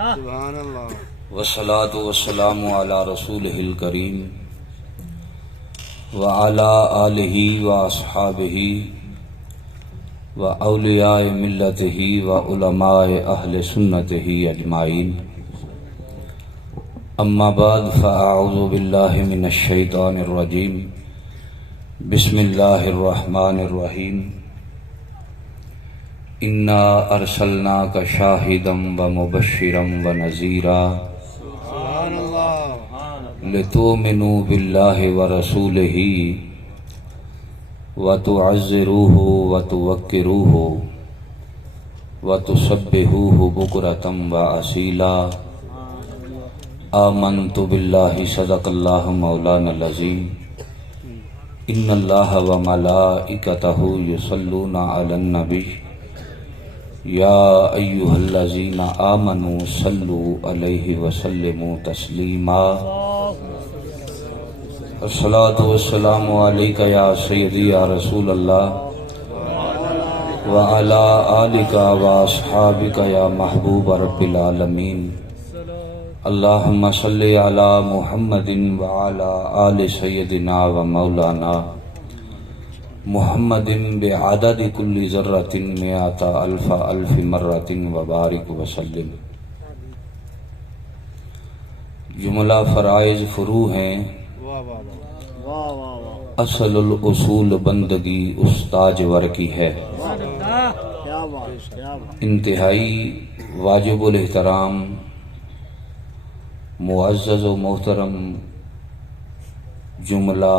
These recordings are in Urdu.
سبحان اللہ والصلاة والسلام علی رسولہ الکریم وعلی آلہ واصحابہ واولیاء ملتہ وعلماء اہل سنتہ اجمعین، اما بعد فاعوذ باللہ من الشیطان الرجیم، بسم اللہ الرحمن الرحیم۔ انا ارسلناک شاہدا ومبشرا ونذیرا سبحان اللہ لتؤمنوا باللہ ورسولہ وتعزروہ وتوقروہ وتسبحوہ بکرۃ واصیلا۔ آمنت باللہ، صدق اللہ مولانا العظیم۔ ان اللہ وملائکتہ یصلون علی النبی یا ایہا الذین آمنوا صلوا علیہ وسلموا تسلیما۔ الصلاۃ والسلام علیک یا سیدی یا رسول اللہ وعلی آلک واصحابک یا محبوب رب العالمین۔ اللہم صلی علی محمد وعلی آل سیدنا و مولانا محمد بعدد کل ذرۃ مئۃ الف الف مرۃ وبارک وسلم۔ جملہ فرائض فروع ہیں، واہ واہ واہ اصل الاصول بندگی استاج ور کی ہے۔ کیا بات کیا بات انتہائی واجب الاحترام معزز و محترم جملہ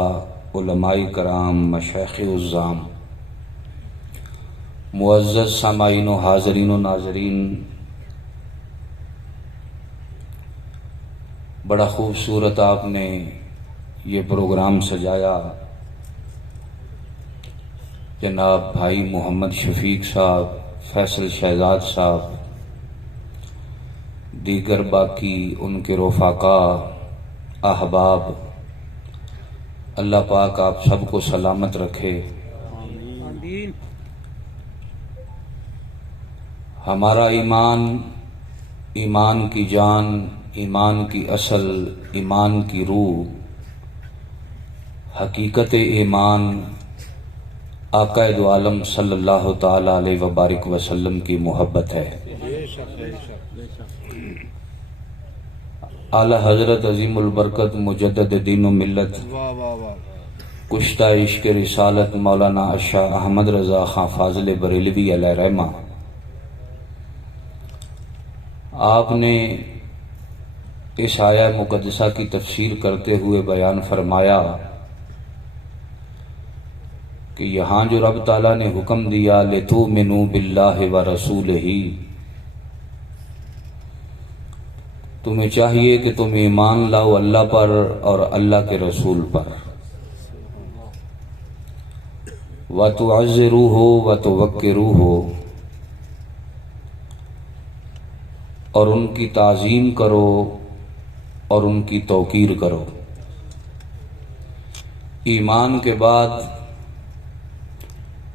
علماء کرام، مشائخ عظام، معزز سامعین و حاضرین و ناظرین، بڑا خوبصورت آپ نے یہ پروگرام سجایا۔ جناب بھائی محمد شفیق صاحب، فیصل شہزاد صاحب، دیگر باقی ان کے رفقاء احباب، اللہ پاک آپ سب کو سلامت رکھے۔ آمین ہمارا ایمان، ایمان کی جان، ایمان کی اصل، ایمان کی روح، حقیقت ایمان آقا دو عالم صلی اللہ تعالی علیہ وبارک وسلم کی محبت ہے۔ بے شک بے شک اعلی حضرت عظیم البرکت مجدد دین و ملت، واہ واہ واہ کشتہ عشق رسالت مولانا شاہ احمد رضا خان فاضل بریلوی علیہ رحمہ، آپ نے اس آیہ مقدسہ کی تفسیر کرتے ہوئے بیان فرمایا کہ یہاں جو رب تعالیٰ نے حکم دیا لِتُؤْمِنُوا بِاللَّهِ وَرَسُولِهِ، تمہیں چاہیے کہ تم ایمان لاؤ اللہ پر اور اللہ کے رسول پر، وَتُعَزِّرُوهُ وَتُوَقِّرُوهُ، اور ان کی تعظیم کرو اور ان کی توقیر کرو۔ ایمان کے بعد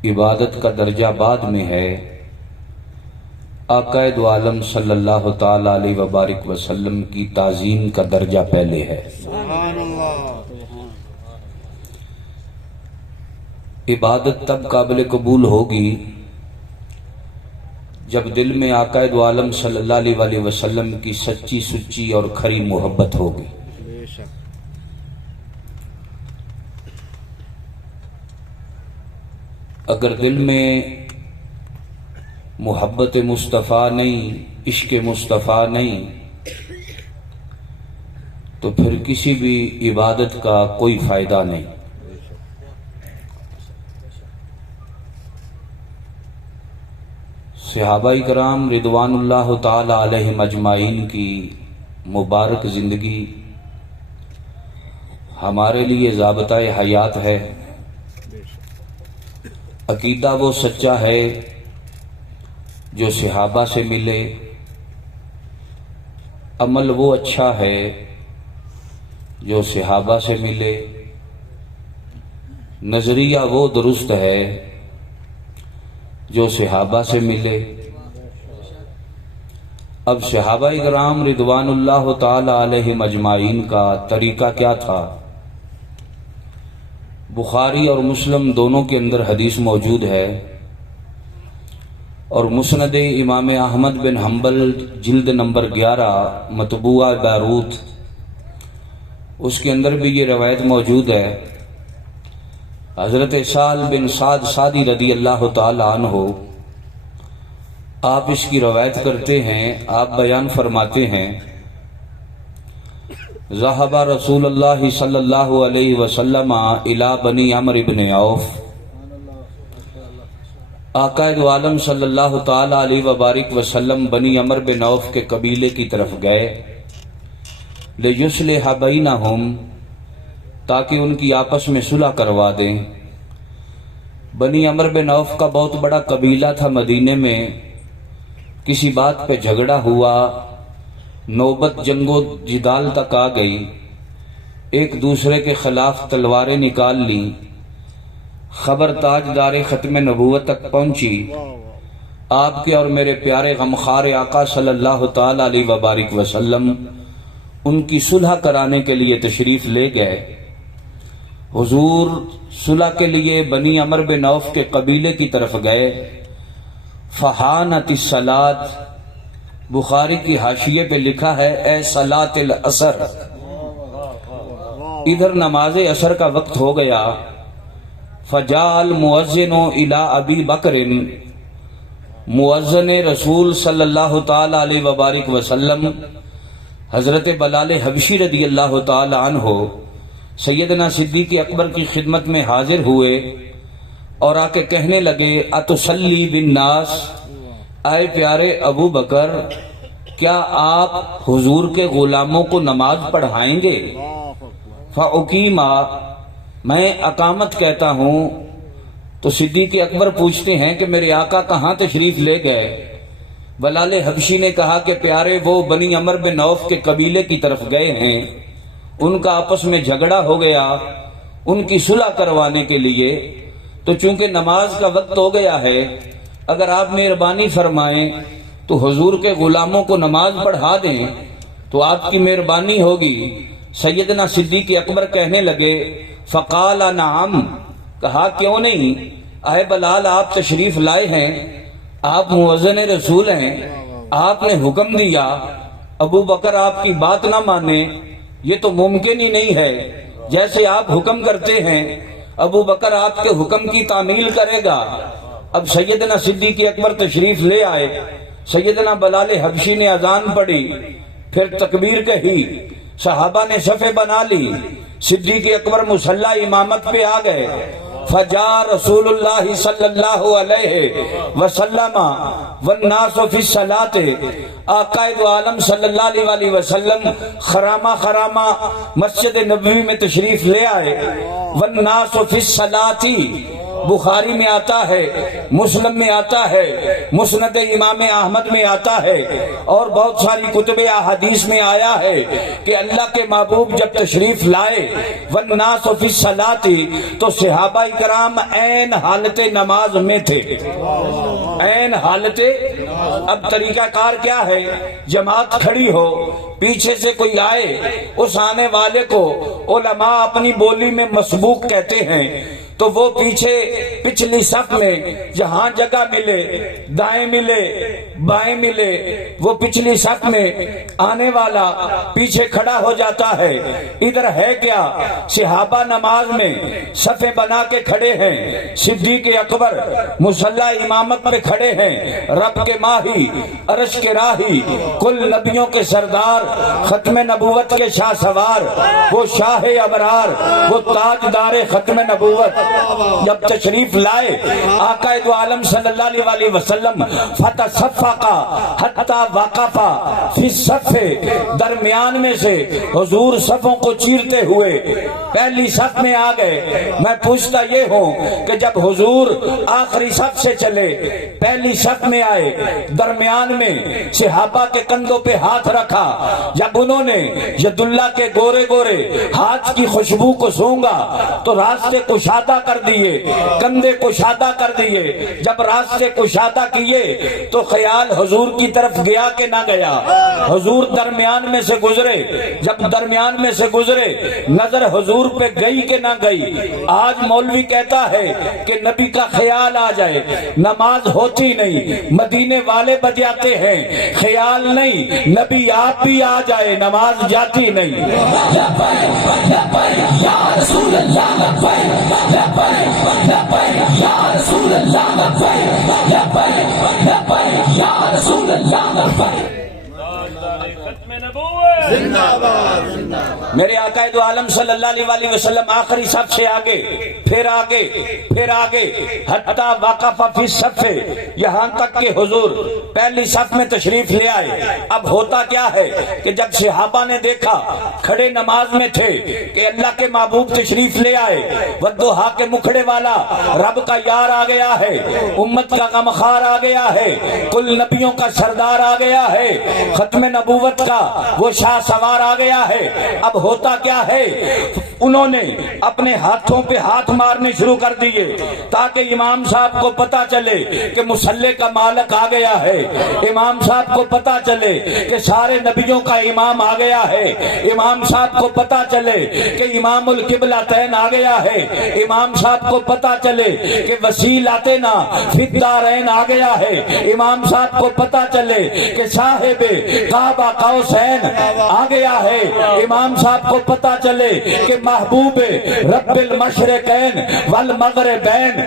عبادت کا درجہ بعد میں ہے، آقا دو عالم صلی اللہ تعالی علیہ وبارک وسلم کی تعظیم کا درجہ پہلے ہے۔ سبحان اللہ عبادت تب قابل قبول ہوگی جب دل میں آقا دو عالم صلی اللہ علیہ وآلہ وسلم کی سچی سچی اور کھری محبت ہوگی۔ بے شک اگر دل میں محبت مصطفیٰ نہیں، عشق مصطفیٰ نہیں، تو پھر کسی بھی عبادت کا کوئی فائدہ نہیں۔ صحابہ کرام رضوان اللہ تعالی علیہم اجمعین کی مبارک زندگی ہمارے لیے ضابطہ حیات ہے۔ عقیدہ وہ سچا ہے جو صحابہ سے ملے، عمل وہ اچھا ہے جو صحابہ سے ملے، نظریہ وہ درست ہے جو صحابہ سے ملے، اب صحابہ کرام رضوان اللہ تعالی علیہم اجمعین کا طریقہ کیا تھا؟ بخاری اور مسلم دونوں کے اندر حدیث موجود ہے، اور مسند امام احمد بن حنبل جلد نمبر 11 مطبوعہ داروت، اس کے اندر بھی یہ روایت موجود ہے۔ حضرت سہل بن سعد سعدی رضی اللہ تعالی عنہ آپ اس کی روایت کرتے ہیں، آپ بیان فرماتے ہیں، ذهب رسول اللہ صلی اللہ علیہ وسلم الی بنی عمرو بن عوف، آقا دو عالم صلی اللہ تعالی علیہ وبارک وسلم بنی عمرو بن عوف کے قبیلے کی طرف گئے، لیصلح بینہم، تاکہ ان کی آپس میں صلح کروا دیں۔ بنی عمرو بن عوف کا بہت بڑا قبیلہ تھا، مدینے میں کسی بات پہ جھگڑا ہوا، نوبت جنگ و جدال تک آ گئی، ایک دوسرے کے خلاف تلواریں نکال لی، خبر تاجدار ختم نبوت تک پہنچی، آپ کے اور میرے پیارے غمخوار آقا صلی اللہ تعالی علیہ وبارک وسلم ان کی صلح کرانے کے لیے تشریف لے گئے۔ حضور صلح کے لیے بنی عمرو بن عوف کے قبیلے کی طرف گئے۔ فحانت الصلاۃ، بخاری کی حاشیے پہ لکھا ہے اے صلاۃ العصر، ادھر نماز عصر کا وقت ہو گیا۔ فجاء المؤذن الی ابی بکر، مؤذن رسول صلی اللہ تعالی علیہ وبارک وسلم حضرت بلال حبشی رضی اللہ تعالی عنہ سیدنا صدیق اکبر کی خدمت میں حاضر ہوئے اور آ کے کہنے لگے اتصلی بالناس، اے پیارے ابو بکر، کیا آپ حضور کے غلاموں کو نماز پڑھائیں گے؟ فاقیما، میں اقامت کہتا ہوں۔ تو صدیق اکبر پوچھتے ہیں کہ میرے آقا کہاں تشریف لے گئے؟ بلال حبشی نے کہا کہ پیارے وہ بنی عمرو بن عوف کے قبیلے کی طرف گئے ہیں، ان کا آپس میں جھگڑا ہو گیا، ان کی صلح کروانے کے لیے، تو چونکہ نماز کا وقت ہو گیا ہے، اگر آپ مہربانی فرمائیں تو حضور کے غلاموں کو نماز پڑھا دیں تو آپ کی مہربانی ہوگی۔ سیدنا صدیق اکبر کہنے لگے فقال نعم، کہا کیوں نہیں، اے بلال آپ تشریف لائے ہیں، آپ مؤذن رسول ہیں، آپ نے حکم دیا، ابو بکر آپ کی بات نہ مانے، یہ تو ممکن ہی نہیں ہے، جیسے آپ حکم کرتے ہیں ابو بکر آپ کے حکم کی تعمیل کرے گا۔ اب سیدنا صدیق اکبر تشریف لے آئے، سیدنا بلال حبشی نے اذان پڑھی، پھر تکبیر کہی، صحابہ نے صفیں بنا لی، صدیق اکبر مصلی امامت پہ آ گئے۔ فجاء رسول اللہ صلی اللہ علیہ وسلم والناس فی الصلاۃ، آقا دو عالم صلی اللہ علیہ وسلم خرامہ مسجد نبوی میں تشریف لے آئے۔ والناس فی الصلاۃ، بخاری میں آتا ہے، مسلم میں آتا ہے، مسند امام احمد میں آتا ہے، اور بہت ساری کتب احادیث میں آیا ہے کہ اللہ کے محبوب جب تشریف لائے والناس فی الصلاۃ، تو صحابہ کرام عین حالت نماز میں تھے، عین حالت۔ اب طریقہ کار کیا ہے؟ جماعت کھڑی ہو، پیچھے سے کوئی آئے، اس آنے والے کو علماء اپنی بولی میں مسبوق کہتے ہیں، تو وہ پیچھے پچھلی صف میں جہاں جگہ ملے، دائیں ملے بائیں ملے، وہ پچھلی صف میں آنے والا پیچھے کھڑا ہو جاتا ہے۔ ادھر ہے کیا؟ صحابہ نماز میں صفیں بنا کے کھڑے ہیں، صدیق اکبر مصلی امامت پہ کھڑے ہیں، رب کے ماہی، عرش کے راہی، کل نبیوں کے سردار، ختم نبوت کے شاہ سوار، وہ شاہ ابرار، وہ تاجدار ختم نبوت جب تشریف لائے آقا دو عالم صلی اللہ علیہ وسلم فتصفقا حتی وقفا فی الصف، درمیان میں سے حضور صفوں کو چیرتے ہوئے پہلی صف میں آ گئے۔ میں پوچھتا یہ ہوں کہ جب حضور آخری صف سے چلے پہلی صف میں آئے، درمیان میں صحابہ کے کندھوں پہ ہاتھ رکھا، جب انہوں نے ید اللہ کے گورے گورے ہاتھ کی خوشبو کو سونگا تو راستے کشادہ کشادہ کر دیے، کندھے کشادہ کر دیے۔ جب راستے کشادہ کیے تو خیال حضور کی طرف گیا کہ نہ گیا؟ حضور درمیان میں سے گزرے، جب درمیان میں سے گزرے نظر حضور پہ گئی کہ نہ گئی؟ آج مولوی کہتا ہے کہ نبی کا خیال آ جائے، نماز ہوتی نہیں، مدینے والے بجاتے ہیں، خیال نہیں، نبی آپ بھی آ جائے نماز جاتی نہیں۔ یا رسول اللہ لبیک لبیک لبیک یا رسول اللہ لبیک لبیک لبیک یا رسول اللہ لبیک۔ زندہ باد۔ میرے آقا دو عالم صلی اللہ علیہ وآلہ وسلم آخری صف سے آگے، پھر آگے، پھر آگے، حتیٰ وقف فی الصف، یہاں تک کہ حضور پہلی صف میں تشریف لے آئے۔ اب ہوتا کیا ہے کہ جب صحابہ نے دیکھا کھڑے نماز میں تھے کہ اللہ کے محبوب تشریف لے آئے، والضحیٰ کے مکھڑے والا رب کا یار آ گیا ہے، امت کا غمخوار آ گیا ہے، کل نبیوں کا سردار آ گیا ہے، ختم نبوت کا وہ شاہ سوار آ گیا ہے۔ اب ہوتا کیا ہے، انہوں نے اپنے ہاتھوں پہ ہاتھ مارنے شروع کر دیے تاکہ امام صاحب کو پتا چلے کہ مصلی کا مالک آ گیا ہے، امام صاحب کو پتا چلے کہ سارے نبیوں کا امام آ گیا ہے، امام صاحب کو پتا چلے کہ امام القبلتین آ گیا ہے، امام صاحب کو پتا چلے کہ وسیلتنا فی الدارین آ گیا ہے، امام صاحب کو پتا چلے کہ صاحب کعبہ قوسین آ گیا ہے، امام صاحب کو پتا چلے کہ محبوب رب المشرقین والمغربین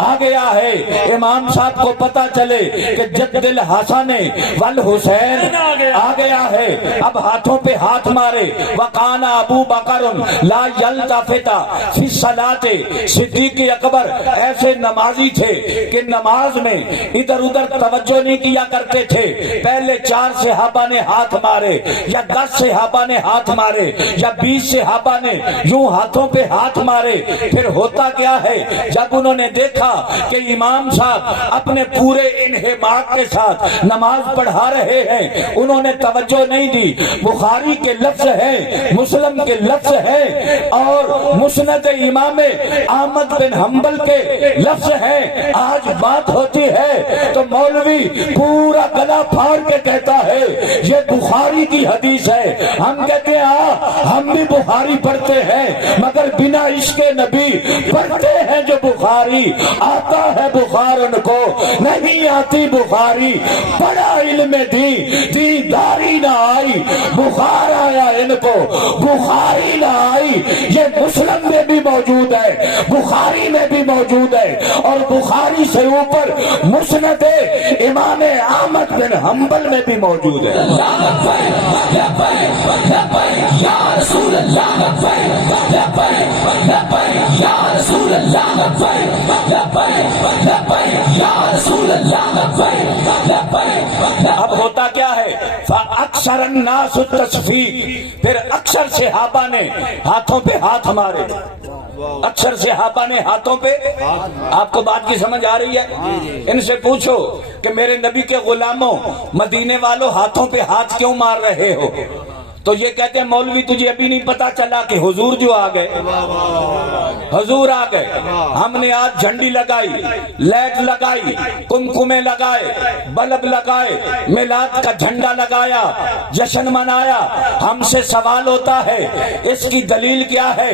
آ گیا ہے، امام صاحب کو پتا چلے کہ جد الحسن والحسین آ گیا ہے۔ اب ہاتھوں پہ ہاتھ مارے، وقانا ابو بکر لا یلتفت فی الصلاۃ، صدیق اکبر ایسے نمازی تھے کہ نماز میں ادھر ادھر توجہ نہیں کیا کرتے تھے۔ پہلے 4 صحابہ نے ہاتھ مارے یا 10 صحابہ نے ہاتھ مارے یا 20 صحابہ نے یوں ہاتھوں پہ ہاتھ مارے، پھر ہوتا کیا ہے جب انہوں نے دیکھا کہ امام صاحب اپنے پورے انہماک کے ساتھ نماز پڑھا رہے ہیں، انہوں نے توجہ نہیں دی۔ بخاری کے لفظ ہے، مسلم کے لفظ ہے اور مسند امام احمد بن حنبل کے لفظ ہے۔ آج بات ہوتی ہے تو مولوی پورا گلا پھاڑ کے کہتا ہے یہ بخاری کی حدیث ہے۔ ہم کہتے ہیں ہم بھی بخاری پڑھتے ہیں مگر بنا عشق نبی پڑھتے ہیں جو بخاری، آتا ہے بخار ان کو نہیں آتی بخاری، بڑا علم دینداری نہ آئی، بخار آیا ان کو بخاری نہ آئی۔ یہ مسلم میں بھی موجود ہے، بخاری میں بھی موجود ہے اور بخاری سے اوپر مسند امام احمد بن حنبل میں بھی موجود ہے۔ یا رسول اللہ یا رسول اللہ یا رسول اللہ۔ اب ہوتا کیا ہے، اکثر الناس التصفیق، پھر اکثر صحابہ نے ہاتھوں پہ ہاتھ مارے، اکثر صحابہ نے ہاتھوں پہ۔ آپ کو بات کی سمجھ آ رہی ہے؟ ان سے پوچھو کہ میرے نبی کے غلاموں، مدینے والوں ہاتھوں پہ ہاتھ کیوں مار رہے ہو؟ تو یہ کہتے ہیں مولوی تجھے ابھی نہیں پتا چلا کہ حضور جو آ گئے، حضور آ گئے۔ ہم نے آج جھنڈی لگائی، لائٹ لگائی، کمکمے لگائے، بلب لگائے، میلاد کا جھنڈا لگایا، جشن منایا۔ ہم سے سوال ہوتا ہے اس کی دلیل کیا ہے،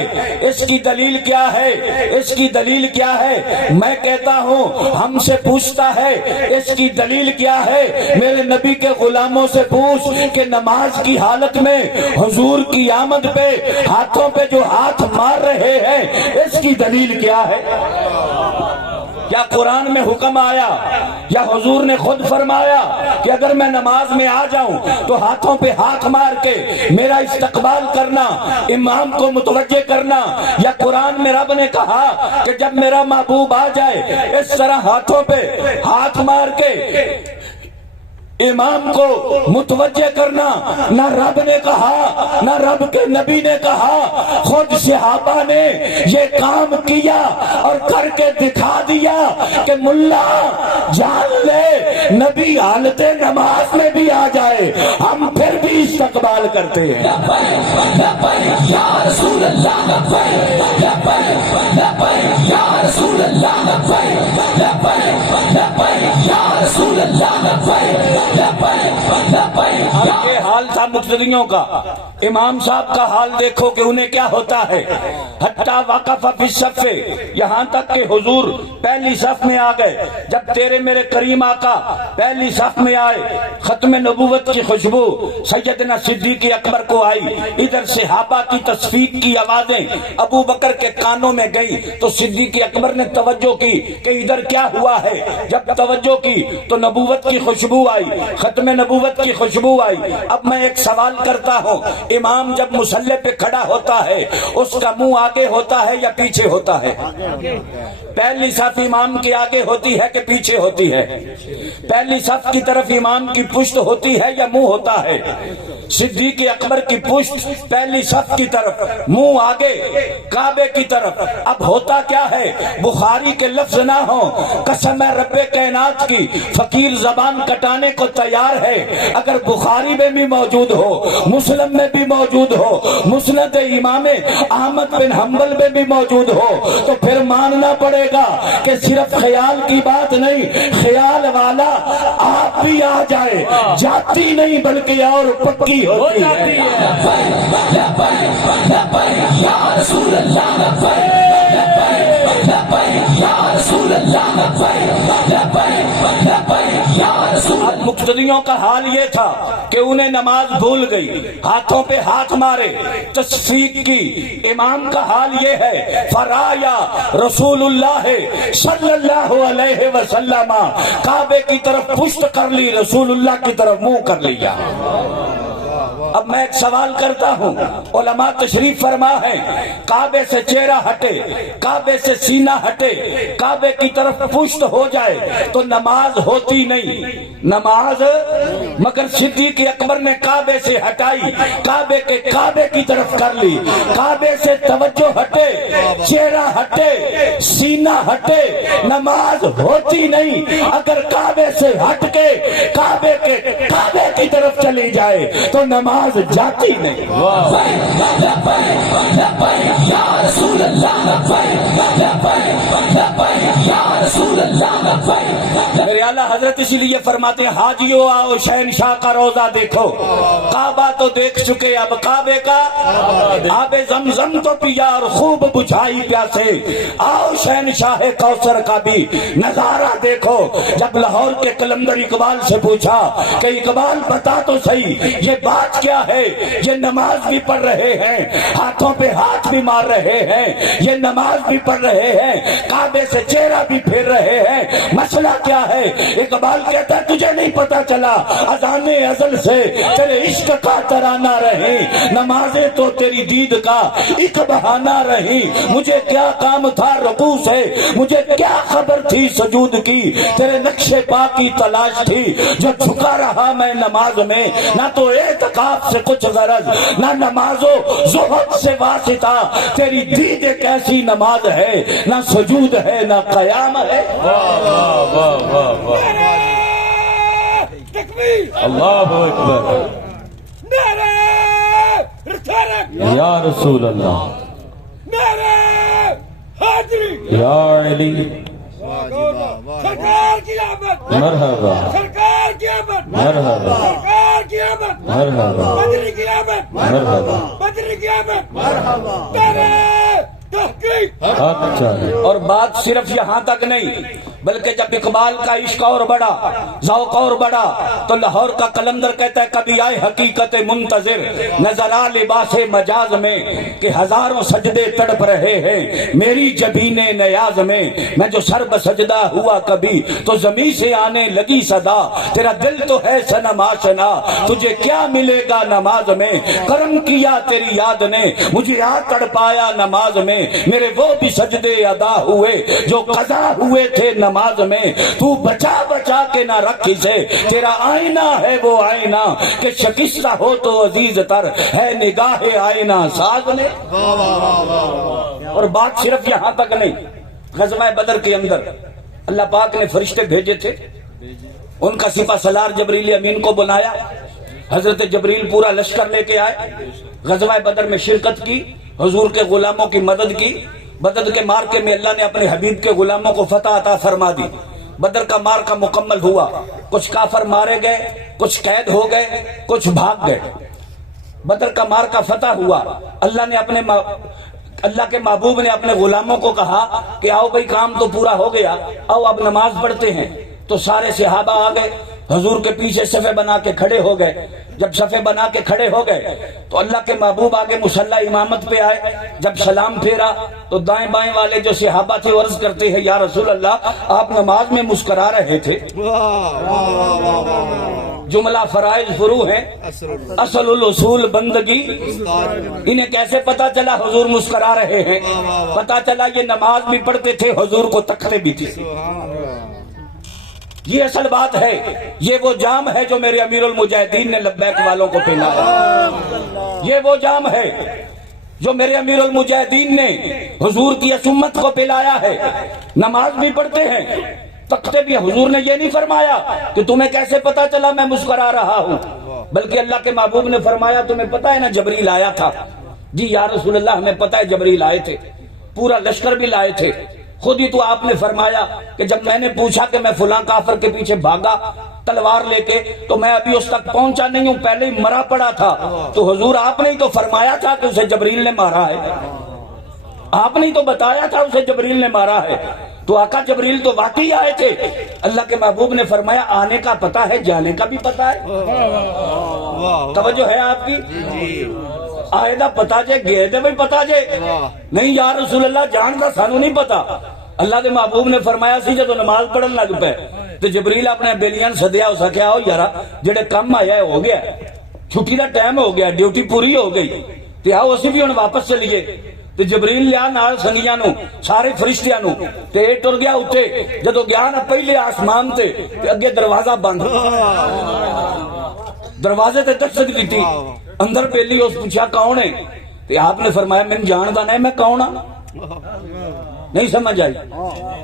اس کی دلیل کیا ہے، اس کی دلیل کیا ہے؟ میں کہتا ہوں ہم سے پوچھتا ہے اس کی دلیل کیا ہے؟ میرے نبی کے غلاموں سے پوچھ کہ نماز کی حالت میں حضور کی آمد پہ ہاتھوں پہ جو ہاتھ مار رہے ہیں اس کی دلیل کیا ہے؟ یا قرآن میں حکم آیا یا حضور نے خود فرمایا کہ اگر میں نماز میں آ جاؤں تو ہاتھوں پہ ہاتھ مار کے میرا استقبال کرنا، امام کو متوجہ کرنا؟ یا قرآن میں رب نے کہا کہ جب میرا محبوب آ جائے اس طرح ہاتھوں پہ ہاتھ مار کے امام کو متوجہ کرنا؟ نہ رب نے کہا، نہ رب کے نبی نے کہا، خود صحابہ نے یہ کام کیا اور کر کے دکھا دیا کہ ملا جان لے نبی حالت نماز میں بھی آ جائے ہم پھر بھی استقبال کرتے ہیں. اب یہ حال تھا مقتدیوں کا. امام صاحب کا حال دیکھو کہ انہیں کیا ہوتا ہے. حتیٰ وقف فی الصف، یہاں تک کہ حضور پہلی صف میں آ گئے. جب تیرے میرے کریم آقا پہلی صف میں آئے، ختم نبوت کی خوشبو سیدنا صدیق اکبر کو آئی. ادھر صحابہ کی تصفیق کی آوازیں ابو بکر کے کانوں میں گئی تو صدیق اکبر نے توجہ کی کہ ادھر کیا ہوا ہے. جب توجہ کی تو نبوت کی خوشبو آئی، ختم نبوت کی خوشبو آئی. اب میں ایک سوال کرتا ہوں، امام جب مصلی پہ کھڑا ہوتا ہے اس کا منہ آگے ہوتا ہے یا پیچھے ہوتا ہے؟ پہلی صف امام کے آگے ہوتی ہے کہ پیچھے ہوتی ہے؟ پہلی صف کی طرف امام کی پشت ہوتی ہے یا منہ ہوتا ہے؟ صدیق اکبر کی پشت پہلی صف کی طرف، منہ آگے کعبے کی طرف. اب ہوتا کیا ہے؟ بخاری کے لفظ نہ ہو، قسم رب کائنات کی فقیر زبان کٹانے کو تیار ہے. اگر بخاری میں بھی موجود ہو، مسلم میں بھی موجود ہو، مسند امام احمد بن حنبل میں بھی موجود ہو، تو پھر ماننا پڑے گا کہ صرف خیال کی بات نہیں، خیال والا آپ بھی آ جائے جاتی نہیں بلکہ اور پکی ہوتی ہے. اب مقتدیوں کا حال یہ تھا کہ انہیں نماز بھول گئی، ہاتھوں پہ ہاتھ مارے، تصفیق کی. امام کا حال یہ ہے، فرایا رسول اللہ صلی اللہ علیہ وسلم، کعبے کی طرف پشت کر لی، رسول اللہ کی طرف منہ کر لیا. اب میں ایک سوال کرتا ہوں، علماء تشریف فرما ہے، کعبے سے چہرہ ہٹے، کعبے سے سینہ ہٹے، کعبے کی طرف پشت ہو جائے تو نماز ہوتی نہیں. نماز مگر صدیق اکبر نے کعبے سے ہٹائی، کعبے کی طرف کر لی. کعبے سے توجہ ہٹے، چہرہ ہٹے، سینہ ہٹے، نماز ہوتی نہیں. اگر کعبے سے ہٹ کے کعبے کی طرف چلی جائے تو نماز جاتی نہیں. میرے اعلیٰ حضرت اسی لیے فرماتے ہیں، حاجیو آؤ شہنشاہ کا روزہ دیکھو. کعبہ تو دیکھ چکے، اب کعبے کا آب زمزم تو پیا اور خوب بجھائی پیاسے. آؤ شہنشاہ کوثر کا بھی نظارہ دیکھو. جب لاہور کے قلندر اقبال سے پوچھا کہ اقبال بتا تو صحیح یہ بات کیا ہے؟ یہ نماز بھی پڑھ رہے ہیں، ہاتھوں پہ ہاتھ بھی مار رہے ہیں، یہ نماز بھی پڑھ رہے ہیں، کعبے سے چہرہ بھی پھیر رہے ہیں، مسئلہ کیا ہے؟ اقبال کہتا ہے تجھے نہیں پتا چلا اذان ازل سے تیرے عشق کا ترانہ رہی، نمازیں تو تیری دید کا ایک بہانہ رہی. مجھے کیا کام تھا رکوع سے، مجھے کیا خبر تھی سجود کی، تیرے نقش پا کی تلاش تھی جو جھکا رہا میں نماز میں. نہ تو اعتکاف سے کچھ غرض، نہ نماز و زہد سے واسطہ، تیری دید ایک ایسی نماز ہے، نہ سجود ہے نہ قیام ہے. اللہ اکبر، یا رسول اللہ، یا علی، سرکار کی آمد، مرحبا، سرکار کی آمد، مرحبا، سرکار کی آمد، مرحبا، بدر کی آمد، مرحبا. بدر کی آمد، تیرے تحقیق. اچھا اور بات صرف یہاں تک نہیں بلکہ جب اقبال کا عشق اور بڑا، ذوق اور بڑا، تو لاہور کا قلندر کہتا ہے کبھی آئے حقیقت منتظر نظر آ لباس مجاز میں کہ ہزاروں سجدے تڑپ رہے ہیں میری جبین نیاز میں. میں جو سر بسجدہ ہوا کبھی تو زمین سے آنے لگی صدا، تیرا دل تو ہے صنم آشنا تجھے کیا ملے گا نماز میں. کرم کیا تیری یاد نے مجھے آ تڑپایا نماز میں، میرے وہ بھی سجدے ادا ہوئے جو قضا ہوئے تھے نماز میں. تو بچا بچا کے نہ رکھی سے، تیرا آئینہ ہے وہ آئینہ کہ شکستہ ہو تو عزیز تر ہے نگاہ آئینہ ساز نے. اور بات صرف یہاں تک نہیں، غزوہ بدر کے اندر اللہ پاک نے فرشتے بھیجے تھے، ان کا سپہ سالار جبریل امین کو بلایا حضرت جبریل پورا لشکر لے کے آئے، غزوہ بدر میں شرکت کی، حضور کے غلاموں کی مدد کی۔ بدر کے مارکے میں اللہ نے اپنے حبیب کے غلاموں کو فتح عطا فرما دی۔ بدر کا مارکا مکمل ہوا، کچھ کافر مارے گئے، کچھ قید ہو گئے، کچھ بھاگ گئے۔ بدر کا مارکا فتح ہوا۔ اللہ کے محبوب نے اپنے غلاموں کو کہا کہ آؤ بھائی کام تو پورا ہو گیا، آؤ اب نماز پڑھتے ہیں۔ تو سارے صحابہ آ گئے، حضور کے پیچھے صفے بنا کے کھڑے ہو گئے۔ جب صفے بنا کے کھڑے ہو گئے تو اللہ کے محبوب آگے مصلی امامت پہ آئے۔ جب سلام پھیرا تو دائیں بائیں والے جو صحابہ تھے عرض کرتے ہیں یا رسول اللہ آپ نماز میں مسکرا رہے تھے۔ جملہ فرائض فرو ہیں، اصل الاصول بندگی۔ انہیں کیسے پتا چلا حضور مسکرا رہے ہیں؟ پتا چلا یہ نماز بھی پڑھتے تھے، حضور کو تکتے بھی تھے۔ یہ اصل بات ہے، یہ وہ جام ہے جو میرے امیر المجاہدین نے لبیک والوں کو پلایا۔ یہ وہ جام ہے جو میرے امیر المجاہدین نے حضور کی عصمت کو پلایا ہے۔ نماز بھی پڑھتے ہیں، تکتے بھی۔ حضور نے یہ نہیں فرمایا کہ تمہیں کیسے پتا چلا میں مسکرا رہا ہوں، بلکہ اللہ کے محبوب نے فرمایا تمہیں پتا ہے نا جبریل آیا تھا؟ جی یا رسول اللہ ہمیں پتا ہے جبریل آئے تھے، پورا لشکر بھی لائے تھے۔ خود ہی تو آپ نے فرمایا کہ جب میں نے پوچھا کہ میں فلاں کافر کے پیچھے بھاگا تلوار لے کے تو میں ابھی اس تک پہنچا نہیں ہوں، پہلے ہی مرا پڑا تھا۔ تو حضور آپ نے ہی تو فرمایا تھا کہ اسے جبریل نے مارا ہے، آپ نے ہی تو بتایا تھا اسے جبریل نے مارا ہے۔ تو آقا جبریل تو واقعی آئے تھے۔ اللہ کے محبوب نے فرمایا آنے کا پتہ ہے، جانے کا بھی پتہ ہے۔ توجہ ہے آپ کی؟ آئے دا پتا جے، گئے دے بھی پتا جے۔ نہیں یا رسول اللہ جان دا سانو نہیں پتا۔ اللہ کے محبوب نے فرمایا سی جدو نماز پڑھن لگ پے تو جبریل اپنے بیلیاں سدیا، اس آخیا او یارا جڑے کم آیا ہے ہو گیا، چھٹی دا ٹائم ہو گیا، ڈیوٹی پوری ہو گئی، تے آؤ اسی بھی ہن واپس چلیے۔ تے جبریل لیا نال سنگیاں نو، سارے فرشتیاں نو، تے ٹر گیا اٹھے۔ جدو گیا نا پہلے آسمان تے اگے دروازہ بند، دروازے تے دستک کیتی، اندر پہلی اس پوچھا کون ہے؟ تے آپ نے فرمایا میں جاندا نہیں میں کون ہاں۔ نہیں سمجھ آئی؟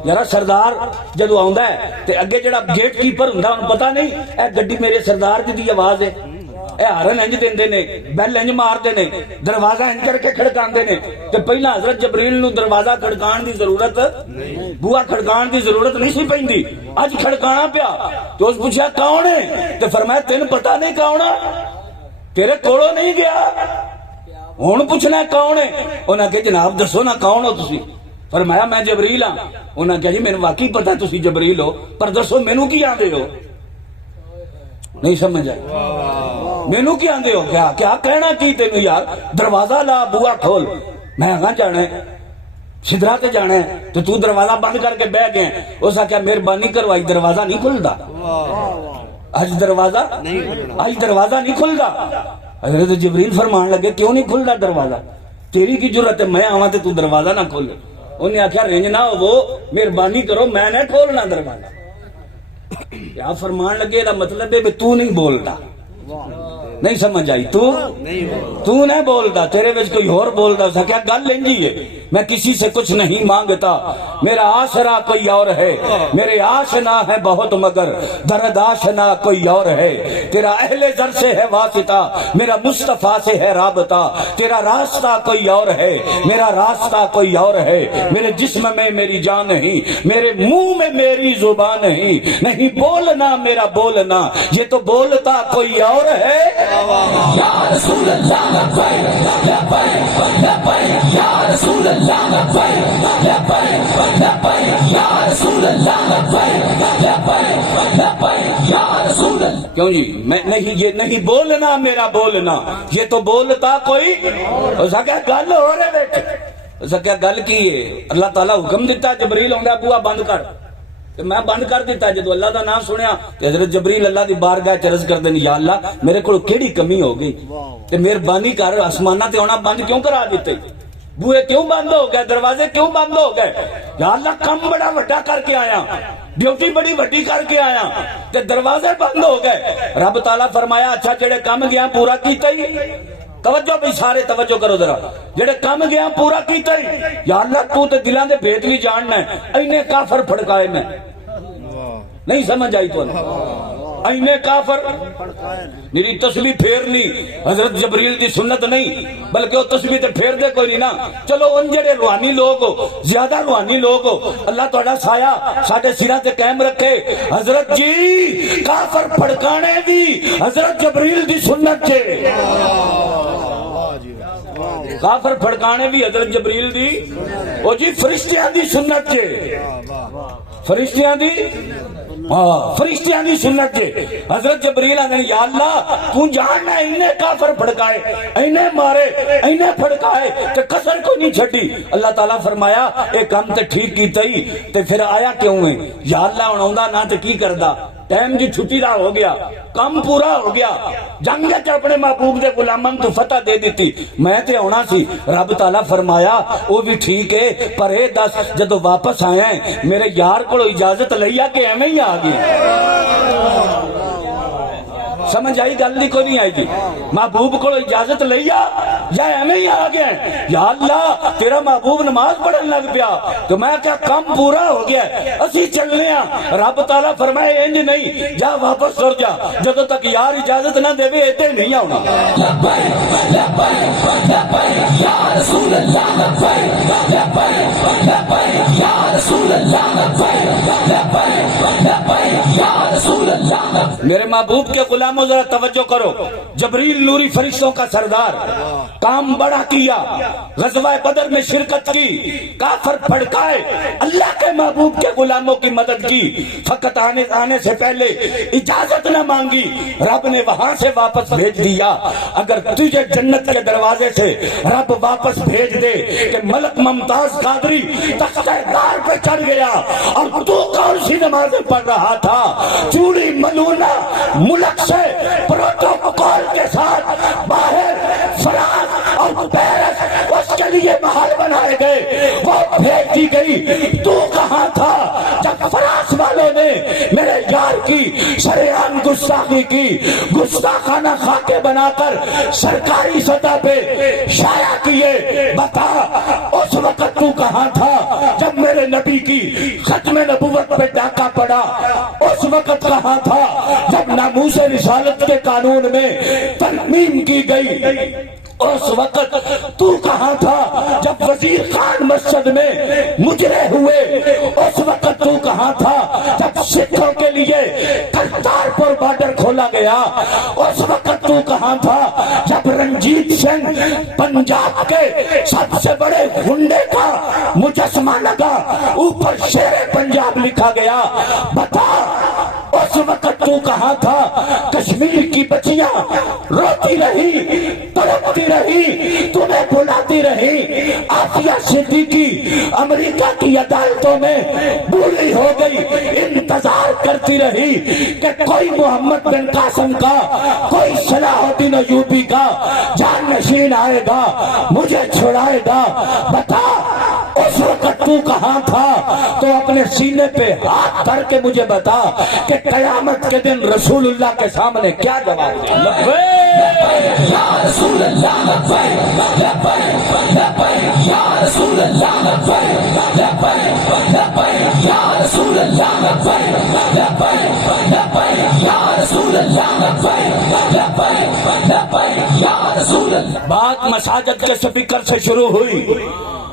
یارا سردار جدو آندا ہے تے اگے جڑا گیٹ کیپر ہوندا انہوں پتہ نہیں اے گڈی میرے سردار دی آواز ہے، اے ہارن انج دیندے نے، بیل انج ماردے نے، دروازہ انج کر کے کھڑکاندے نے۔ تے پہلا حضرت جبریل نو دروازہ کھڑکان دی ضرورت، بوا کھڑکان دی ضرورت نہیں سی پیندی، اج کھڑکانا پیا۔ تو اس پوچھا کون ہے؟ تے فرمایا تین پتہ نہیں کون ہے، تیرے کولوں نہیں گیا، ہن پوچھنا کون ہے؟ انہاں کہ جناب دسو نا کون ہو تسی؟ فرمایا میں جبریل ہاں۔ انہاں کہا جی مینوں واقعی پتہ تسی جبریل ہو، پر دسو مینوں کی آندے ہو؟ نہیں سمجھ آئی؟ مینوں کی آندے ہو؟ کیا کہنا کی تینوں یار؟ دروازہ لا، بوا کھول، میں کہاں جانا ہے سدرا تے جانا ہے، تو تو دروازہ بند کر کے بیٹھ گئے۔ اس آخیا مہربانی کروائی دروازہ نہیں کھلدا، آج دروازہ نہیں کھلدا۔ حضرت جبریل فرمان لگے کیوں نہیں کھلدا دروازہ؟ تیری کی جرت ہے میں آواں تے تو دروازہ نہ کھول؟ انہیں آخیا رنج نہ ہو، مہربانی کرو میں نہ کھولنا دروازہ۔ کیا فرمان لگے دا مطلب ہے تو نہیں بولتا۔ نہیں سمجھ آئی؟ تو نہیں بولتا، تیرے وچ کوئی اور بولتا۔ اس کیا گل انجی ہے، میں کسی سے کچھ نہیں مانگتا، میرا آسرا کوئی اور ہے، میرے آشنا ہے بہت مگر درد آشنا کوئی اور ہے۔ تیرا اہل زر سے ہے واسطہ، میرا مصطفیٰ سے ہے رابطہ، تیرا راستہ کوئی اور ہے، میرا راستہ کوئی اور ہے۔ میرے جسم میں میری جان نہیں، میرے منہ میں میری زبان نہیں بولنا میرا بولنا، یہ تو بولتا کوئی اور ہے۔ یا رسول اللہ لبیک لبیک لبیک، یا رسول اللہ لبیک لبیک لبیک، یا رسول اللہ لبیک لبیک لبیک، یا رسول اللہ۔ کیوں جی میں نہیں، یہ نہیں بولنا میرا بولنا، یہ تو بولتا کوئی۔ اس کا گل ہو رہے بیٹھے، اس کا گل کی ہے؟ اللہ تعالیٰ حکم دیتا جبریل آندا بوا بند کر، تو میں بند کر دیتا۔ جدو اللہ دا نام سنیا تو حضرت جبریل اللہ دی بارگاہ چ عرض کردے یا اللہ میرے کو کیڑی کمی ہو گئی تے مہربانی کر، آسماناں تے آنا بند کیوں کرا دیتے، بوئے کیوں بند ہو گئے، دروازے کیوں بند ہو گئے؟ یا اللہ کم بڑا وڈا کر کے آیا، ڈیوٹی بڑی وڈی کر کے آیا تے دروازے بند ہو گئے۔ رب تعالیٰ فرمایا اچھا جڑے کم گیا پورا کیتا ہی، توجہ بھی سارے توجہ کرو ذرا، جڑے کم گیا پورا کیتا ہی۔ یا اللہ تو تے دلاں دے بھید بھی جاننا ہے، اینے کافر پھڑکائے میں۔ نہیں سمجھ آئی تو اینے کافر میری تسبیح پھیرنی حضرت جبریل دی سنت نہیں بلکہ وہ تسبیح تے پھیر دے کوئی نہیں نا. چلو ان جڑے روحانی لوگ ہو زیادہ روحانی لوگ ہو اللہ تہاڈا سایہ ساڈے سراں تے قائم رکھے. حضرت جی کافر پھڑکانے بھی حضرت جبریل دی سنت ہے. کافر پھڑکانے بھی حضرت جبریل دی او جی فرشتیاں دی سنت ہے. فرشتیاں دی فرشتیاں دی سنت ہے. حضرت جبریل آنے یا اللہ تو جاننا انہیں کافر پھڑکائے انہیں مارے انہیں پھڑکائے تے کسر کو نہیں چھٹی. اللہ تعالیٰ فرمایا اے کام تے ٹھیک کیتا ہی تے پھر آیا کیوں ہے. یا اللہ انہوں نہ تے کی کردا ٹائم جی چھٹی دا ہو گیا کام پورا ہو گیا جنگ چ اپنے محبوب دے غلامن تو فتح دے دیتی میں تے ہونا سی. رب تعالیٰ فرمایا وہ بھی ٹھیک ہے پر اے دس جدو واپس آیا ہے میرے یار کو اجازت لیا کہ ایویں ہی آ گیا. سمجھ آئی گل نہیں کوئی نہیں آئی گی. محبوب کو اجازت لیا یا ایویں ہی آ گیا. یا اللہ تیرا محبوب نماز پڑھن لگ پیا تو میں کیا کام پورا ہو گیا اسی چلنے ہاں. رب تعالیٰ فرمائے انج نہیں جا واپس سر جا جدو تک یار اجازت نہ دے اتنے نہیں آنا. میرے محبوب کے غلاموں ذرا توجہ کرو. جبریل نوری فرشتوں کا سردار کام بڑا کیا غزوہ بدر میں شرکت کی کافر پھڑکائے اللہ کے محبوب کے غلاموں کی مدد کی. فقط آنے سے پہلے اجازت نہ مانگی رب نے وہاں سے واپس بھیج دیا. اگر تجھے جنت کے دروازے سے رب واپس بھیج دے کہ ملک ممتاز قادری تختہ دار پہ چڑھ گیا اور تو کون سی نمازیں پڑھ رہا تھا چوڑی ملونہ ملک سے پروٹوکول کے ساتھ باہر فرانس اور پیرس اس کے لیے محل بنائے گئے وہ بھیج دی گئی. تو کہاں تھا جب فرانس والوں نے میرے یار کی شریعان گستاخی کی گستاخانہ خاکے بنا کر سرکاری سطح پہ شائع کیے. بتا اس وقت تو کہاں تھا جب میرے نبی کی ختم نبوت پہ ڈاکہ پڑا. اس وقت کہاں تھا جب ناموس رسالت کے قانون میں ترمیم کی گئی. اس وقت تو کہاں تھا جب وزیر خان مسجد میں مجرے ہوئے. اس وقت تو کہاں تھا جب سکھوں کے لیے کرتارپور بارڈر کھولا گیا. اس وقت تو کہاں تھا جب رنجیت سنگھ پنجاب کے سب سے بڑے گنڈے کا مجسمہ لگا اوپر شیر پنجاب لکھا گیا. بتا اس وقت تو کہاں تھا کشمیر کی بچیاں روتی رہی تڑپتی رہی تمہیں بلاتی رہی. آفیہ صدیقی امریکہ کی عدالتوں میں بوڑھی ہو گئی انتظار کرتی رہی کہ کوئی محمد بن قاسم کا کوئی صلاح الدین ایوبی کا جان نشین آئے گا مجھے چھڑائے گا. بتا اس وقت تو کہاں تھا. تو اپنے سینے پہ ہاتھ دھر کے مجھے بتا کہ قیامت کے دن رسول اللہ کے سامنے کیا جواب دے. لبیک یا رسول اللہ لبیک لبیک یا رسول اللہ لبیک لبیک یا رسول اللہ لبیک لبیک یا رسول اللہ لبیک یا رسول اللہ. بات مساجد کے سپیکر سے شروع ہوئی.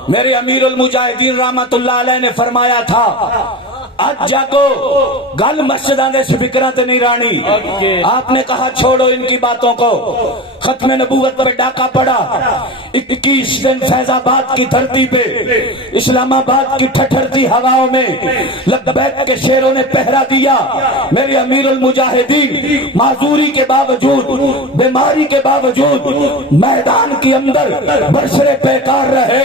میرے امیر المجاہدین رحمت اللہ علیہ نے فرمایا تھا آج جاگو گل مسجداں دے سپیکراں تے نہیں رانی. آپ نے کہا چھوڑو ان کی باتوں کو. ختم نبوت پر ڈاکہ پڑا 21 دن فیض آباد کی دھرتی پہ اسلام آباد کی ٹھٹھرتی ہواؤں میں لبیک کے شیروں نے پہرا دیا. میرے امیر المجاہدین معذوری کے باوجود بیماری کے باوجود میدان کے اندر برسرے پیکار رہے.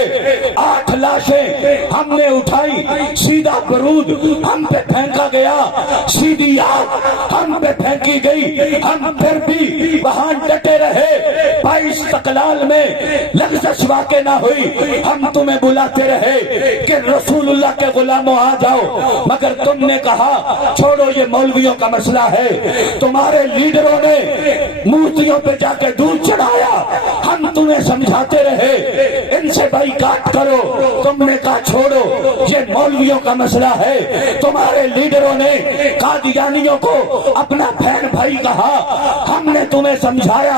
8 لاشیں ہم نے اٹھائی سیدھا برود ہم پہ پھینکا گیا سیدھی آگ ہم پہ پھینکی گئی. ہم پھر بھی وہاں ڈٹے رہے. 22 تقلال میں لغزش واقع نہ ہوئی. ہم تمہیں بلاتے رہے کہ رسول اللہ کے غلاموں آ جاؤ مگر تم نے کہا چھوڑو یہ مولویوں کا مسئلہ ہے. تمہارے لیڈروں نے مورتیوں پہ جا کے دودھ چڑھایا. ہم تمہیں سمجھاتے رہے ان سے بائیکاٹ کرو. تم نے کہا چھوڑو یہ یہ مولویوں کا مسئلہ ہے، تمہارے لیڈروں نے قادیانیوں کو اپنا بہن بھائی کہا، ہم نے تمہیں سمجھایا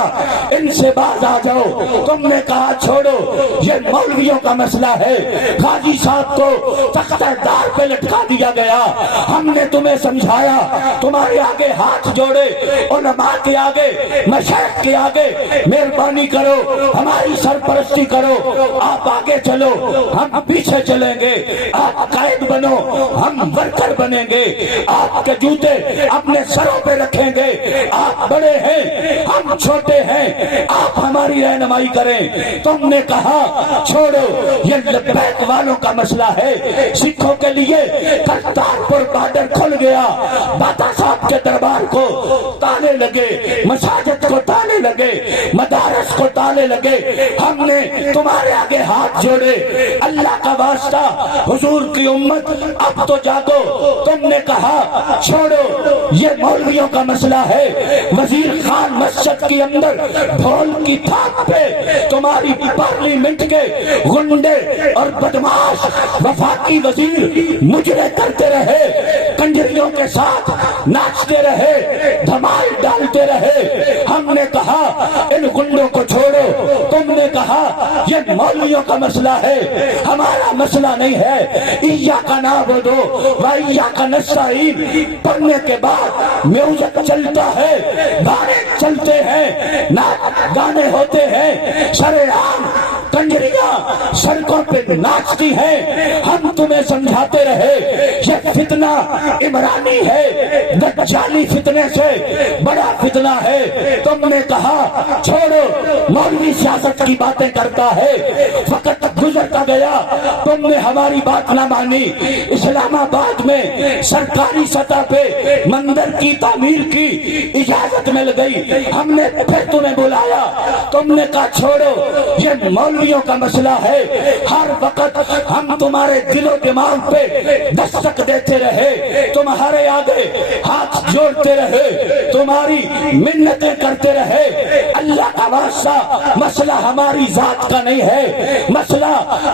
ان سے باز آ جاؤ، تم نے کہا چھوڑو یہ مولویوں کا مسئلہ ہے، قاضی صاحب کو تختہ دار پہ لٹکا دیا گیا، ہم نے تمہیں سمجھایا، تمہارے آگے ہاتھ جوڑے، علماء کے آگے، مشائخ کے آگے مہربانی کرو، ہماری سرپرستی کرو، آپ آگے چلو ہم پیچھے چلیں گے، آپ قائد بنو ہم ورکر بنیں گے، آپ کے جوتے اپنے سروں پہ رکھیں گے، آپ بڑے ہیں ہم چھوٹے ہیں، آپ ہماری رہنمائی کریں۔ تم نے کہا چھوڑو یہ لبیک والوں کا مسئلہ ہے، سکھوں کے لیے کرتارپور بارڈر کھل گیا، داتا صاحب کے دربار کو تالے لگے، مساجد کو تالے لگے، مدارس کو تالے لگے، ہم نے تمہارے آگے ہاتھ جوڑے، اللہ کا واسطہ حضور کی امت اب تو جاگو، تم نے کہا چھوڑو یہ مولویوں کا مسئلہ ہے، وزیر خان مسجد کے اندر ڈھول کی تھاپ پہ تمہاری پارلیمنٹ کے غنڈے اور بدماش وفاقی وزیر مجرے کرتے رہے، کنجریوں کے ساتھ ناچتے رہے، دھمال ڈالتے رہے، ہم نے کہا ان گنڈوں کو چھوڑو، تم نے کہا یہ مولویوں کا مسئلہ ہے، ہمارا مسئلہ نہیں ہے، ایاک نعبد و ایاک نستعین پڑھنے کے بعد میوزک چلتا ہے، گانے چلتے ہیں، گانے ہوتے ہیں، شرعام کنجریاں سڑکوں پہ ناچتی ہیں، ہم تمہیں سمجھاتے رہے یہ فتنہ عمرانی ہے، دجالی فتنے سے بڑا فتنہ ہے، تم نے کہا چھوڑو مولوی سیاست کی باتیں کرتا ہے، وقت گزرتا گیا، تم نے ہماری بات نہ مانی، اسلام آباد میں سرکاری سطح پہ مندر کی تعمیر کی اجازت مل گئی، ہم نے پھر تمہیں بلایا، تم نے کہا چھوڑو یہ مولویوں کا مسئلہ ہے، ہر وقت ہم تمہارے دل و دماغ پہ دستک دیتے رہے، تمہارے آگے ہاتھ جوڑتے رہے، تمہاری منتیں کرتے رہے، اللہ کا واسطہ مسئلہ ہماری ذات کا نہیں ہے، مسئلہ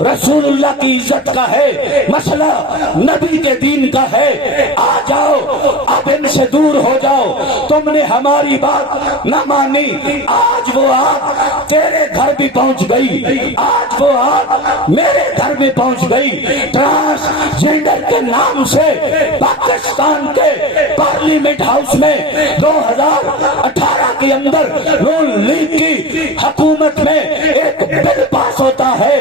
رسول اللہ کی عزت کا ہے، مسئلہ نبی کے دین کا ہے، آ جاؤ اب ان سے دور ہو جاؤ، تم نے ہماری بات نہ مانی، آج وہ آگ تیرے گھر بھی پہنچ گئی، آج وہ آگ میرے گھر میں پہنچ گئی، ٹرانسجینڈر کے نام سے پاکستان کے پارلیمنٹ ہاؤس میں 2018 کے اندر نون لیگ کی حکومت میں ایک بل پاس ہوتا ہے،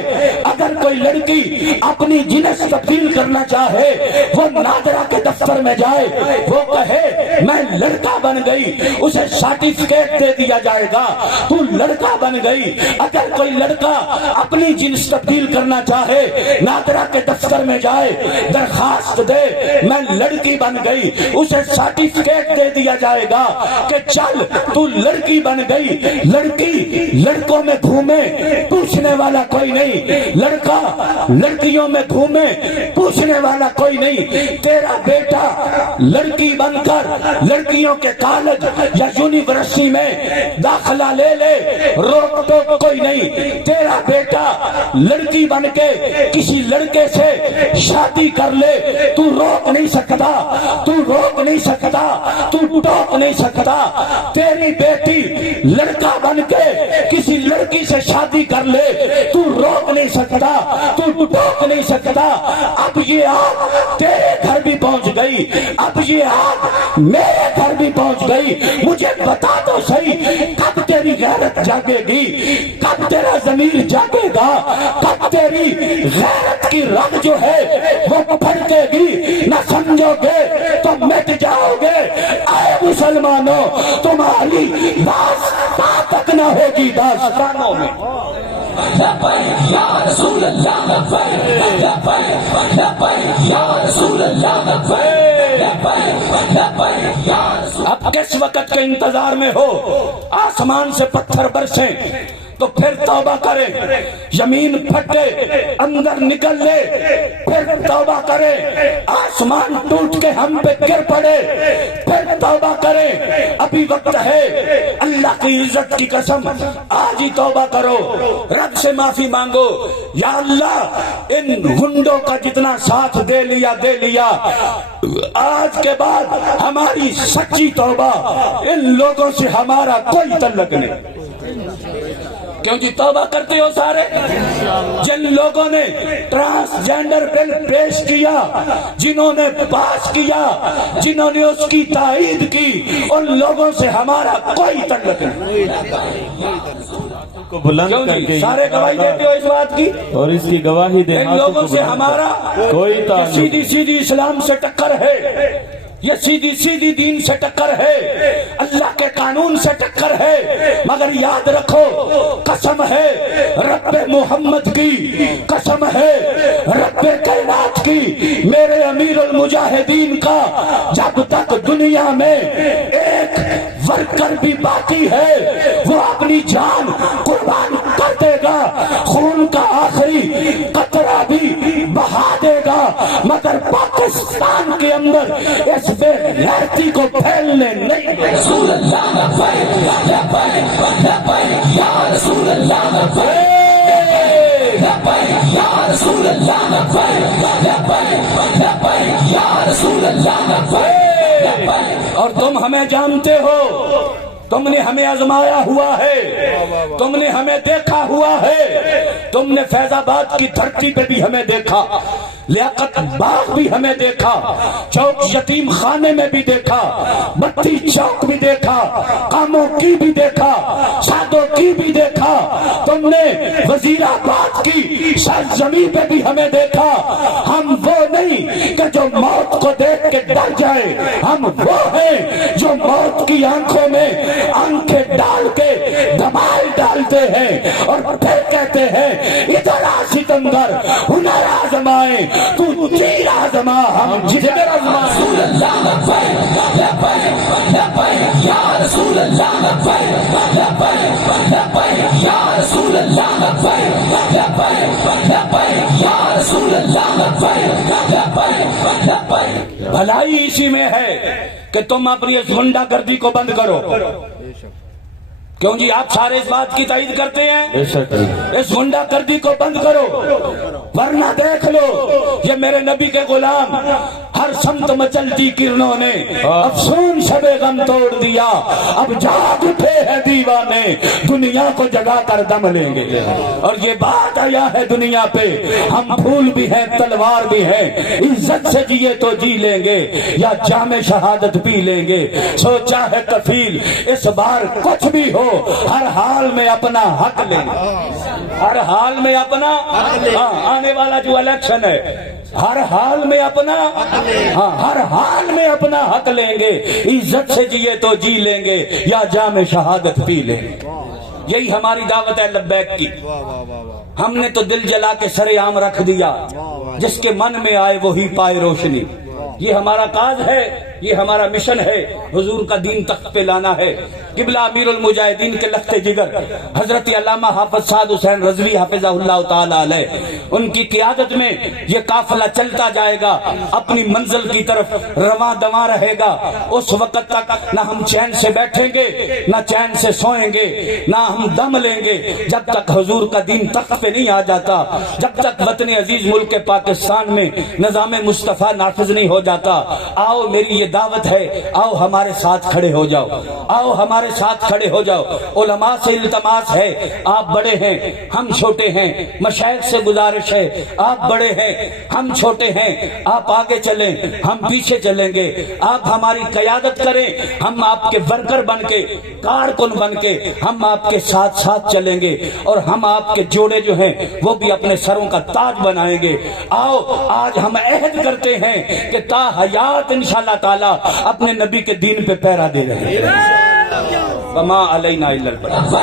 اگر کوئی لڑکی اپنی جنس تبدیل کرنا چاہے وہ نادرا کے دفتر میں جائے، وہ کہے میں لڑکا بن گئی، اسے سرٹیفکیٹ دے دیا جائے گا تو لڑکا بن گئی، اگر کوئی لڑکا اپنی جنس تبدیل کرنا چاہے نادرا کے دفتر میں جائے درخواست دے میں لڑکی بن گئی، اسے سرٹیفکیٹ دے دیا جائے گا کہ چل تو لڑکی بن گئی، لڑکی لڑکوں میں گھومے پوچھنے والا کوئی نہیں، لڑکا لڑکیوں میں گھومے پوچھنے والا کوئی نہیں، تیرا بیٹا لڑکی بن کر لڑکیوں کے کالج یا یونیورسٹی میں داخلہ لے لے روک ٹوک کوئی نہیں، تیرا بیٹا لڑکی بن کے کسی لڑکے سے شادی کر لے تو روک نہیں سکتا، تو روک نہیں سکتا، تو ٹوک نہیں سکتا، تیری بیٹی لڑکا بن کے کسی لڑکی سے شادی کر لے تو روک نہیں سکتا، تو ٹوک نہیں سکتا، اب یہ آگ تیرے گھر بھی پہنچ گئی، اب یہ آگ میرے گھر بھی پہنچ گئی، مجھے بتا تو صحیح کب تیری غیرت جاگے گی، کب تیرا ضمیر جاگے گا، کب تیری غیرت کی رگ جو ہے وہ پھڑکے گی، نہ سمجھو گے تو مٹ جاؤ گے، اے مسلمانوں تمہاری داستان تک نہ ہوگی داستانوں میں۔ لبیک یا رسول اللہ لبیک لبیک لبیک یا رسول اللہ لبیک لبیک لبیک یا رسول۔ اب کس وقت کے انتظار میں ہو؟ آسمان سے پتھر برسیں، تو پھر توبہ کرے، زمین پھٹے اندر نکل لے پھر توبہ کرے، آسمان ٹوٹ کے ہم پہ گر پڑے پھر توبہ کرے، ابھی وقت ہے، اللہ کی عزت کی قسم آج ہی توبہ کرو، رب سے معافی مانگو، یا اللہ ان گنڈوں کا جتنا ساتھ دے لیا، آج کے بعد ہماری سچی توبہ، ان لوگوں سے ہمارا کوئی تعلق نہیں۔ کیوں جی توبہ کرتے ہو سارے؟ جن لوگوں نے ٹرانسجینڈر بل پیش کیا، جنہوں نے پاس کیا، جنہوں نے اس کی تائید کی، ان لوگوں سے ہمارا کوئی تعلق نہیں۔ کو بلند کر کے سارے گواہی دیتے ہو اس بات کی، اور اس کی گواہی دے، ان لوگوں سے ہمارا کوئی تعلق، سیدھی اسلام سے ٹکر ہے، یہ سیدھی دین سے ٹکر ہے، اللہ کے قانون سے ٹکر ہے، مگر یاد رکھو قسم ہے رب محمد کی، قسم ہے رب کائنات کی، میرے امیر المجاہدین کا، جب تک دنیا میں ایک ورکر بھی باقی ہے وہ اپنی جان قربان کر دے گا، خون کا آخری قطرہ بھی بہا دے گا، مگر پاکستان کے اندر اس بے غیرتی کو پھیلنے نہیں دے گا۔ رسول اللہ یا رسول اللہ، یا رسول اللہ، یا رسول اللہ۔ اور تم ہمیں جانتے ہو، تم نے ہمیں آزمایا ہوا ہے، تم نے ہمیں دیکھا ہوا ہے، تم نے فیض آباد کی دھرتی پہ بھی ہمیں دیکھا، لیاقت باغ بھی ہمیں دیکھا، چوک یتیم خانے میں بھی دیکھا، بتی چوک بھی دیکھا، کاموں کی بھی دیکھا، سادوں کی بھی دیکھا، تم نے وزیر آباد کی سرزمین پہ بھی ہمیں دیکھا۔ ہم وہ نہیں کہ جو موت کو دیکھ کے ڈر جائے، ہم وہ ہیں جو موت کی آنکھوں میں آنکھیں ڈال کے دمال ڈالتے ہیں اور پھر کہتے ہیں ادھر آ ستمگر، ہنر آزمائے تو تیر آزما، ہم جدھر آزمائے۔ رسول اللہ یا رسول اللہ، یا رسول اللہ، یا رسول اللہ۔ بھلائی اسی میں ہے کہ تم اپنی اس گنڈا گردی کو بند کرو۔ کیوں جی آپ سارے اس بات کی تائید کرتے ہیں؟ اس گنڈا گردی کو بند کرو، ورنہ دیکھ لو یہ میرے نبی کے غلام ہر سمت مچلتی کرنوں نے افسون شب غم توڑ دیا، اب جاگ اٹھے ہیں دیوانے، دنیا کو جگا کر دم لیں گے۔ اور یہ بات آیا ہے دنیا پہ، ہم پھول بھی ہیں تلوار بھی ہیں، عزت سے جیے تو جی لیں گے یا جام شہادت پی لیں گے، سوچا ہے کفیل اس بار کچھ بھی ہو ہر حال میں اپنا حق لیں گے، ہر حال میں اپنا، آنے والا جو الیکشن ہے ہر حال میں اپنا، ہر حال میں اپنا حق لیں گے، عزت سے جیے تو جی لیں گے یا جام شہادت پی لیں گے۔ یہی ہماری دعوت ہے لبیک کی۔ ہم نے تو دل جلا کے سر عام رکھ دیا، جس کے من میں آئے وہی پائے روشنی۔ یہ ہمارا کاج ہے، یہ ہمارا مشن ہے، حضور کا دین تخت پہ لانا ہے۔ قبلہ امیر المجاہدین کے لخت جگر حضرت علامہ حافظ سعد حسین رضوی حافظہ اللہ تعالی علیہ، ان کی قیادت میں یہ قافلہ چلتا جائے گا، اپنی منزل کی طرف رواں دواں رہے گا۔ اس وقت تک نہ ہم چین سے بیٹھیں گے، نہ چین سے سوئیں گے، نہ ہم دم لیں گے، جب تک حضور کا دین تخت پہ نہیں آ جاتا، جب تک وطن عزیز ملک پاکستان میں نظام مصطفیٰ نافذ نہیں ہو جاتا۔ آؤ میری یہ دعوت ہے، آؤ ہمارے ساتھ کھڑے ہو جاؤ، آؤ ہمارے ساتھ کھڑے ہو جاؤ۔ علماء سے التماس ہے، آپ بڑے ہیں ہم چھوٹے ہیں، مشائخ سے گزارش ہے، آپ بڑے ہیں ہم چھوٹے ہیں، آپ آگے چلیں ہم پیچھے چلیں گے، آپ ہماری قیادت کریں، ہم آپ کے ورکر بن کے، کارکن بن کے ہم آپ کے ساتھ ساتھ چلیں گے، اور ہم آپ کے جوڑے جو ہیں وہ بھی اپنے سروں کا تاج بنائیں گے۔ آؤ آج ہم عہد کرتے ہیں کہ تا حیات انشاءاللہ تعالی اپنے نبی کے دین پہ پہرا دے رہے ہیں۔ وما علینا الا البلاغ۔